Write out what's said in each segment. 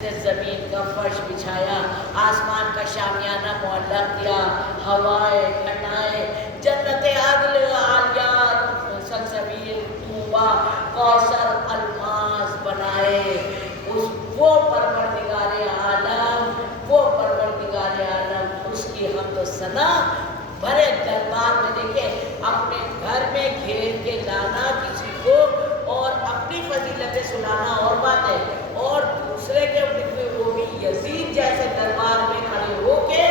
زمین کا فرش بچھایا، آسمان کا شامیانہ معلق کیا، ہوائیں گھٹائیں، جنت عدن عالیات سلسبیل طوبہ کوثر الماس بنائے۔ وہ پروردگار عالم، اس کی حمد و ثنا بھرے دربار میں دیکھیں، اپنے گھر میں گھیر کے لانا کسی کو اور اپنی فضیلتیں سنانا اور بات ہے، اور دوسرے کے وہ بھی یزید جیسے دربار میں کھڑے ہو کے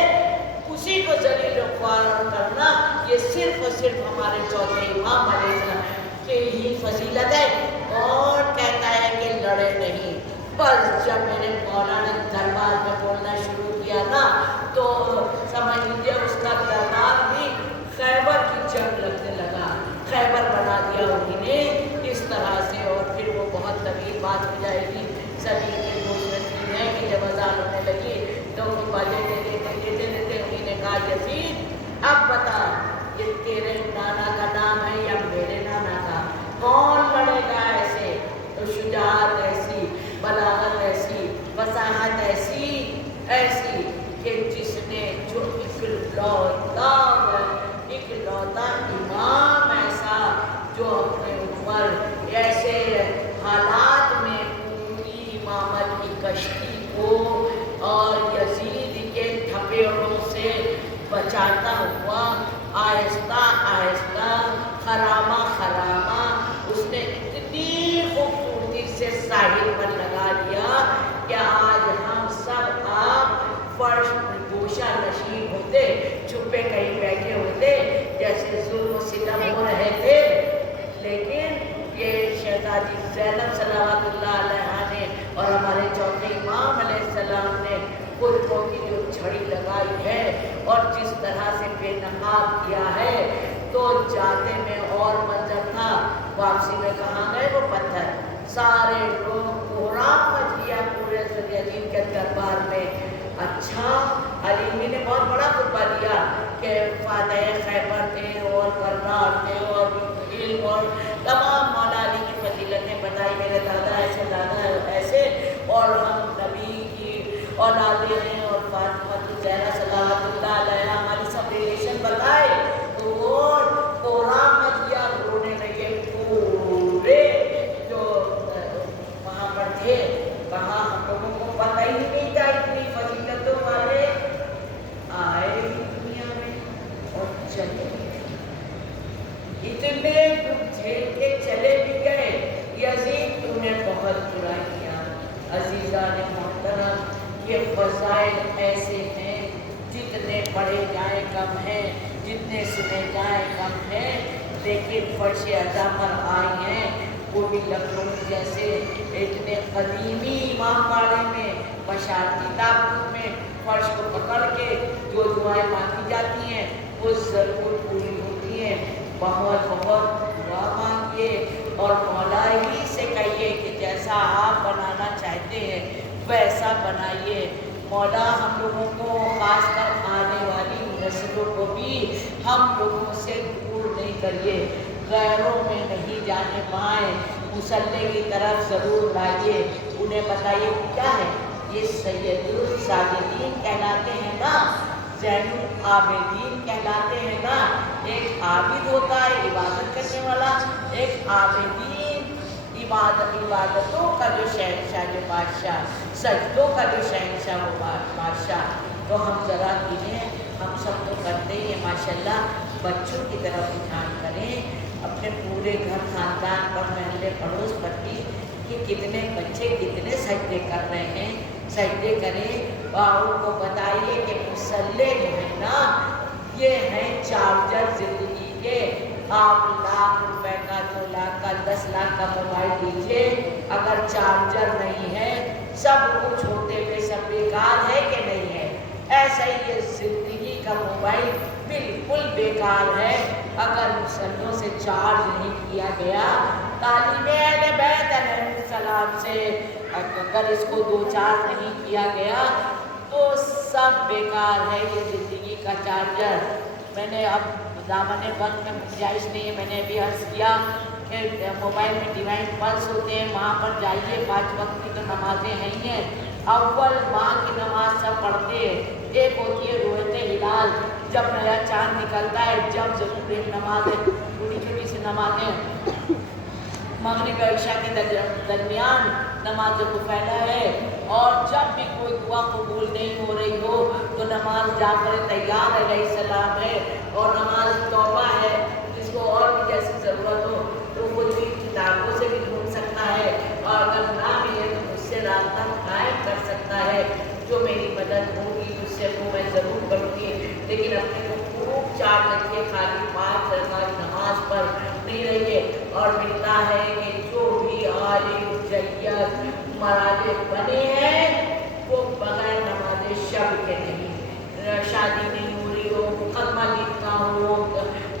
اسی کو ذلیل و خوار کرنا، یہ صرف اور صرف ہمارے چوتھے امام علیہ السلام کی ہی فضیلت ہے۔ کون کہتا ہے کہ لڑے نہیں؟ بس جب میرے مولا نے دربار میں بولنا شروع کیا نا تو سمجھ لیجیے اس کا دربار بھی خیبر کی جنگ لگنے لگا، خیبر بنا دیا انہوں نے اس طرح سے۔ اور پھر وہ بہت طویل بات ہو جائے گی، سبھی کے دوست ہے کہ جب اذان ہونے لگی تو وہ باجے دیتے انہوں نے کہا یزید اب بتا یہ تیرے نانا کا نام ہے یا میرے نانا کا؟ کون لڑے گا ایسے؟ تو شجاعت ایسی، بلاغت ایسی، فصاحت ایسی کہ جس نے جو اکلوتا امام ایسا جو اپنے اوپر ایسے حالات میں پوری امامت کی کشتی کو اور یزید کے تھپیڑوں سے بچاتا ہوا آہستہ آہستہ خرامہ اس نے اتنی خوبصورتی سے ساحل پر لگا دیا کہ آج ہم سب آپ فرش گوشہ نشین ہوتے، چھپے کہیں بیٹھے ہوتے، جیسے ظلم و ستم ہو رہے تھے، لیکن یہ شہزادی زینب صلوات اللہ علیہا نے اور ہمارے چوتھے امام علیہ السلام نے خطبوں کی جو چھڑی لگائی ہے اور جس طرح سے بے نقاب کیا ہے، تو جاتے میں اور منظر تھا، واپسی میں کہاں گئے وہ پتھر؟ سارے لوگ کوہرام مچ گیا پورے یزید کے دربار میں۔ اچھا علی نے بہت بڑا خطبہ دیا کہ فاتح خیبر تھے اور کرنار تھے اور علم اور تمام مولا علی کی فضیلتیں بتائی، میرے دادا ایسے دادا ایسے، اور ہم نبی کی اولادیں ہیں اور فاطمہ زہرا صلوات اللہ علیہا ہماری سب ریلیشن بتائے، تو وہ کوہرام مچ گیا، رونے لگے پورے جو وہاں پر تھے۔ کہاں ہم لوگوں کو پتہ ہی نہیں تھا اتنی فضیلتوں والے آئے دنیا میں اور چلے اتنے جھیل کے چلے بھی گئے۔ یزید تو نے بہت برا کیا۔ عزیزان محترم، یہ فضائل ایسے ہیں جتنے پڑھے جائیں کم ہیں، جتنے سنے جائیں کم ہیں، لیکن فرش عطا پر آئی ہیں وہ بھی لکھنؤ جیسے اتنے قدیمی امام باڑے میں بشارتی تابوت میں فرش کو پکڑ کے جو دعائیں مانگی جاتی ہیں وہ ضرور پوری ہوتی ہیں۔ بہت بہت دعا مانگیے اور مولا ہی سے کہیے کہ جیسا آپ بنانا چاہتے ہیں ویسا بنائیے۔ مولا ہم لوگوں کو، خاص کر آنے والی نسلوں کو بھی ہم لوگوں سے دور نہیں کریے، غیروں میں نہیں جانے پائیں، مصلی کی طرف ضرور لائیے، انہیں بتائیے کیا ہے یہ سید الساجدین کہلاتے ہیں نا، زین العابدین کہلاتے ہیں نا۔ ایک عابد ہوتا ہے عبادت کرنے والا، ایک عابدین عبادتوں کا جو شہنشاہ، جو بادشاہ، سجدوں کا جو شہنشاہ وہ بادشاہ۔ تو ہم ذرا انہیں، ہم سب تو کرتے ہی ہیں ماشاءاللہ، بچوں کی طرف دھیان کریں، اپنے پورے گھر خاندان پر، محلے پڑوس پر بھی کہ کتنے بچے کتنے سجدے کر رہے ہیں، سجدے کریں اور ان کو بتائیے کہ مصلی جو ہے نا یہ ہیں چارجر زندگی کے۔ آپ لاکھ روپے کا، 2 لاکھ کا، 10 لاکھ کا موبائل لیجیے، اگر چارجر نہیں ہے سب کچھ ہوتے ہوئے سب بیکار ہے کہ نہیں ہے؟ ایسا ہی یہ زندگی کا موبائل بالکل بیکار ہے اگر مسلمانوں سے چارج نہیں کیا گیا۔ تعلیم اہل بیت علیہ السلام سے اگر اس کو 2 چارج نہیں کیا گیا تو سب بیکار ہے یہ زندگی کا چارجر۔ میں نے اب دامن وقت میں گنجائش نہیں ہے، میں نے بھی عرض کیا کہ موبائل میں ڈیوائن پلس ہوتے ہیں، وہاں پر جائیے، 5 وقت کی تو نمازیں ہیں ہی ہیں، اول ماہ کی نماز سب پڑھتے ہیں، ایک ہوتی ہے رویت ہلال، جب نیا چاند نکلتا ہے، جب ضرور ایک نماز ہے، چھوٹی چھوٹی سی نمازیں مغرب اور عشاء کے درمیان نماز کو پھیلا ہے، اور جب بھی کوئی دعا قبول نہیں ہو رہی ہو تو نماز جعفر طیار علیہ السلام ہے، اور نماز توبہ ہے، جس کو اور بھی جیسی ضرورت ہو تو وہ بھی کتابوں سے بھی ڈھونڈ سکتا ہے، اور اگر نہ ملے تو مجھ سے رابطہ قائم کر سکتا ہے، جو میری مدد ہوگی اس سے وہ میں ضرور کروں گی، لیکن اپنے کو خوب چار رکھیے، خالی 5 رکعت نماز پر نہیں رہیے، اور ملتا ہے کہ جو بھی عالم جیت مراجع بنے ہیں وہ بغیر نماز شب کے نہیں، شادی نہیں ہو رہی ہو، مقدمہ لکھنا ہو،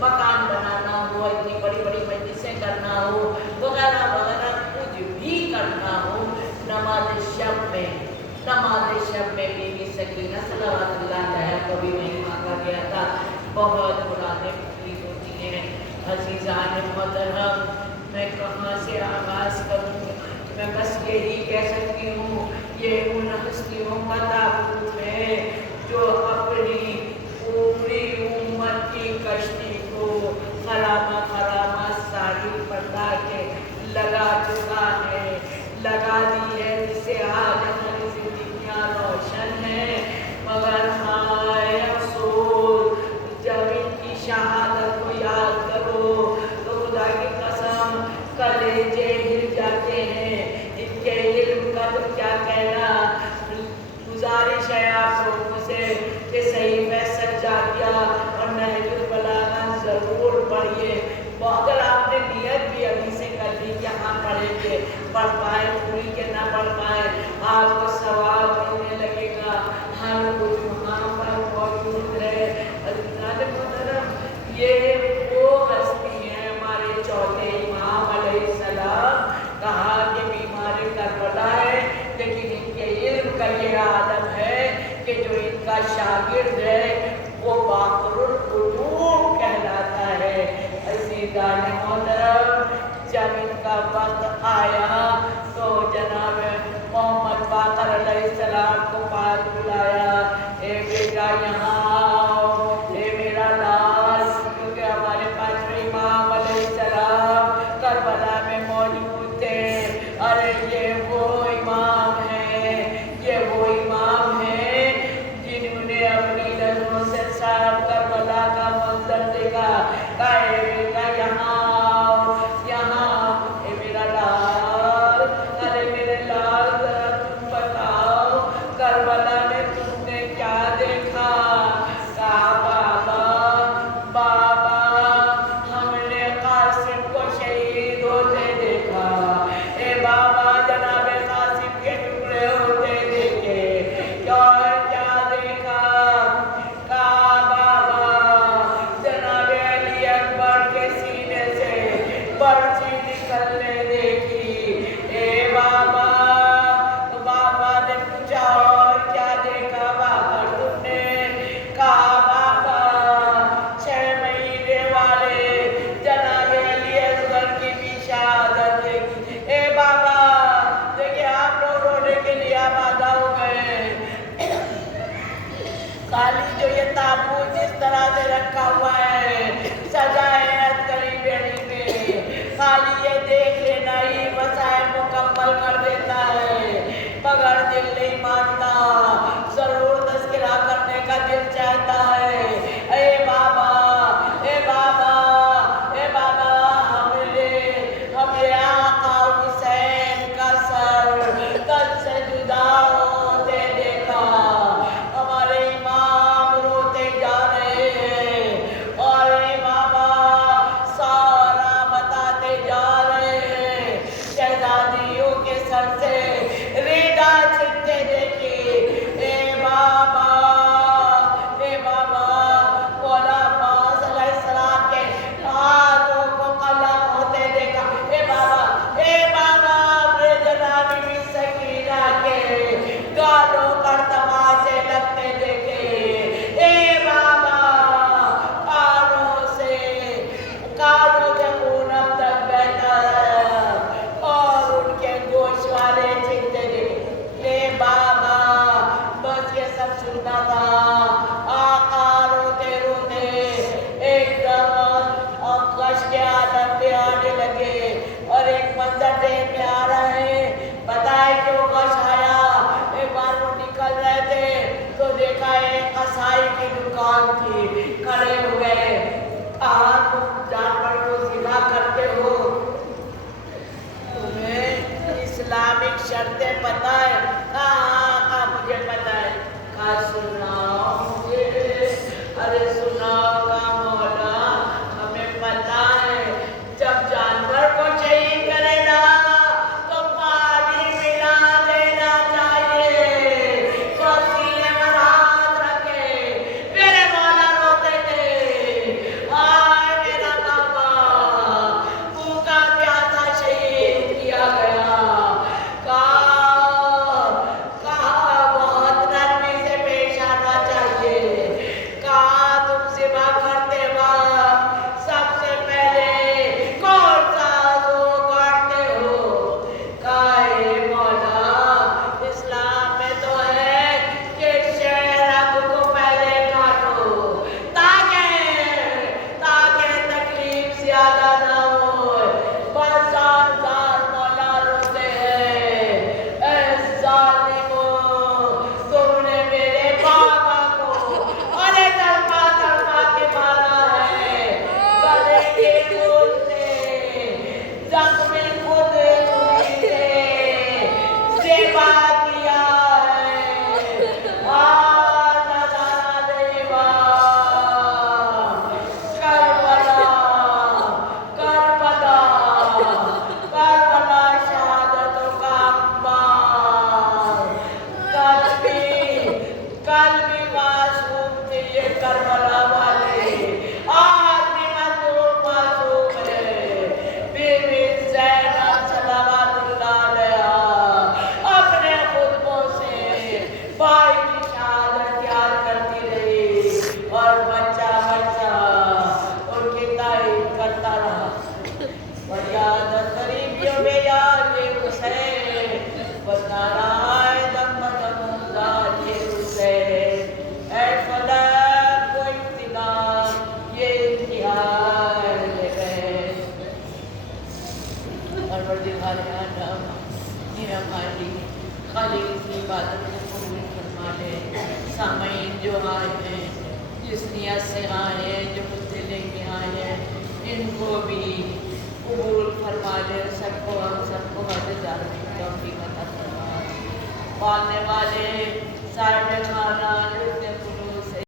مکان بنانا ہو، اتنی بڑی بڑی مجلسیں کرنا ہو، وغیرہ وغیرہ کچھ بھی کرنا ہو، نماز شب میں بیوی سکینہ صلوات اللہ علیہا کو بھی میں مانگا گیا تھا، بہت مرادیں پوری ہوتی ہیں۔ عزیزان محترم، میں کہاں سے آغاز کروں؟ میں بس یہی کہہ سکتی ہوں، یہ ان ہستیوں کا تابوت ہے جو اپنی پوری امت کی کشتی کو خرامہ خرامہ ساحل پر لا کے لگا چکا ہے، لگا دی ہے، جس سے آج ہماری زندگیاں روشن ہیں، مگر ہائے افسوس جب ان کی شہادت کو یاد کرو تو خدا کی قسم کلیجے ہل جاتے ہیں، ان کے علم کا تو کیا کہنا۔ گزارش ہے آپ لوگوں سے کہ صحیفہ سجادیہ اور نہج البلاغہ ضرور پڑھیے، اگر آپ نے نیت بھی ابھی سے کر لی کہ ہاں پڑھیں گے، پڑھ پائے پوری کے نہ پڑھ پائے، آپ کو ثواب ملنے لگے گا، ہر کچھ وہاں پر موجود ہے۔ عزیزان محترم، یہ وہ ہستی ہیں ہمارے چوتھے امام علیہ السلام، کہا کہ بیمار کربلا ہے، لیکن ان کے علم کا یہ عالم ہے کہ جو ان کا شاگرد ہے وہ باقر العلوم کہلاتا ہے۔ عزیزان محترم، جب ان کا وقت آیا تو جناب محمد باقر علیہ السلام کو پاس بلایا، اے بیٹا یہاں آؤ، اے میرا لال، کیونکہ ہمارے پاس امام علیہ السلام کربلا میں موجود تھے، ارے یہ وہ امام ہیں جنہوں نے اپنی نظروں سے صاحب کربلا کا منظر دیکھا، کہا اے بیٹا یہاں آؤ، یہاں، اے میرا لال، ارے میرے لال ذرا تم بتاؤ کربلا میں تم نے کیا دیکھا؟ کہا بابا ہم نے قاسم کو شہید ہوتے دیکھا، اے بابا جناب قاسم کے ٹکڑے ہوتے دیکھے، اور کیا دیکھا؟ کہا بابا جناب علی اکبر کے سینے سے برچی نکلنے دیکھی، اے بابا نے پوچھا اور کیا دیکھا بابا تم نے؟ کہا بابا 6 مہینے والے جناب علی اصغر کی بھی شہادت دیکھی، اے بابا دیکھیں آپ لوگ رونے کے لیے آمادہ ہو گئے، خالی جو یہ تابوت جس طرح سے رکھا ہوا ہے سجائے عسکری بیڑی میں، خالی یہ دیکھ لینا ہی مسائل مکمل کر دیتا ہے، مگر دل نہیں مانتا، ضرور تذکرہ کرنے کا دل چاہتا ہے۔ اے بابا، اے بابا، اے بابا، ہمیں آقا حسین کا سر تن سے جدا ہوتے دیکھا، ہمارے امام روتے جا رہے ہیں، اور اے بابا کل بھی معصوم تھے یہ کربلا والے، آج بھی معصوم ہے۔ بیوی زینب صلوات اللہ علیہا اپنے خطبوں سے بھائی کی شہادت یاد کرتی رہی اور بچہ ان کی تعریف کرتا رہا۔ فریاد قریبیوں میں یار یہ حسین بتا رہا ہے دم بدم ذات یہ حسین، اے فلک کو ابتدا یہ انتہار لے گئے۔ اور پروردگار عالم یہ ہماری خالق کی عبادت کو قبول فرما لے۔ سامعین جو آئے ہیں، جس نیت سے آئے ہیں، جو مجھے لے کے آئے ہیں، ان کو بھی قبول فرما لے۔ سب کو ہم سب کو توفیق عطا فرما۔ پالنے والے صاحب خانہ